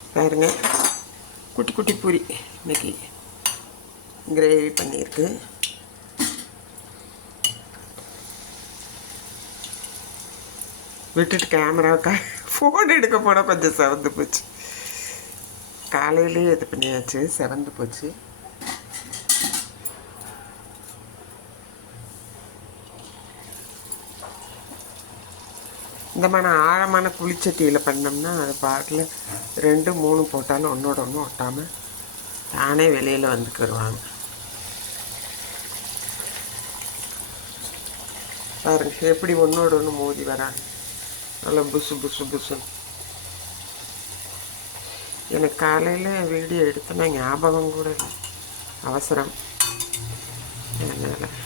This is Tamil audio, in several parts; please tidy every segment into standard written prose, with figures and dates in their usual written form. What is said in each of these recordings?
பாருங்க, குட்டி குட்டி பூரி இன்னைக்கு கிரேவி பண்ணியிருக்கு. விட்டுட்டு கேமராவுக்கா ஃபோன் எடுக்க போனால் கொஞ்சம் செவந்து போச்சு. காலையிலேயே இது பண்ணியாச்சு, செவந்து போச்சு. இந்த மாதிரி ஆழமான குளிச்சட்டியில் பண்ணோம்னா அது பாட்டில் 2 3 போட்டாலும் ஒன்றோட ஒன்று ஒட்டாமல் தானே வெளியில் வந்துக்கிடுவாங்க. பாருங்க எப்படி ஒன்றோட ஒன்று மோதி வராங்க, நல்லா புசு புசு புசுன்னு. எனக்கு காலையில் வீடியோ எடுத்தேன்னா ஞாபகம் கூட இல்லை, அவசரம். அதனால்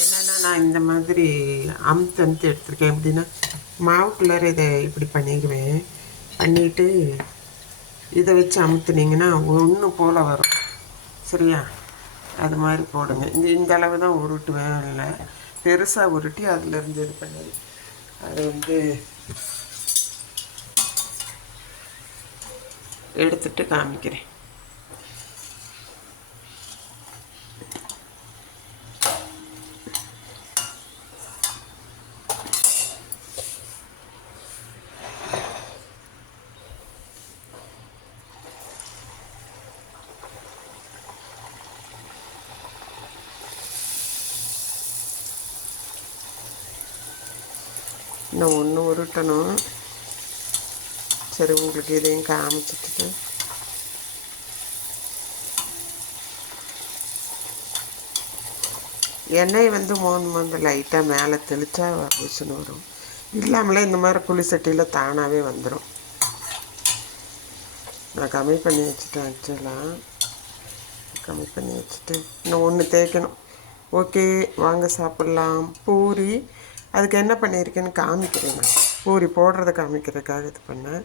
என்னென்னா நான் இந்த மாதிரி அமுத்து எடுத்துருக்கேன். எப்படின்னா மாவுக்குள்ளார இதை இப்படி பண்ணிடுவேன். பண்ணிவிட்டு இதை வச்சு அமுத்துனீங்கன்னா ஒன்று போல் வரும். சரியா? அது மாதிரி போடுங்க. இந்த அளவு தான் உருட்டுவேன், இல்லை பெருசாக உருட்டி அதிலேருந்து இது பண்ணது. அதை எடுத்துட்டு காமிக்கிறேன். இன்னும் ஒன்று உருட்டணும். சரி, உங்களுக்கு இதையும் காமிச்சிட்டு எண்ணெய் மோந்து லைட்டாக மேலே தெளித்தா புசுன்னு வரும். இல்லாமலே இந்த மாதிரி புளி சட்டியில் தானாகவே வந்துடும். நான் கம்மி பண்ணி வச்சுட்டேன். ஆக்சுவலாக கம்மி பண்ணி வச்சுட்டு இன்னும் ஒன்று தேய்க்கணும். ஓகே, வாங்க சாப்பிட்லாம். பூரி அதுக்கு என்ன பண்ணியிருக்கேன்னு காமிக்கிறேன். நான் பூரி போடுறத காமிக்கிறதுக்காக இது பண்ணேன்.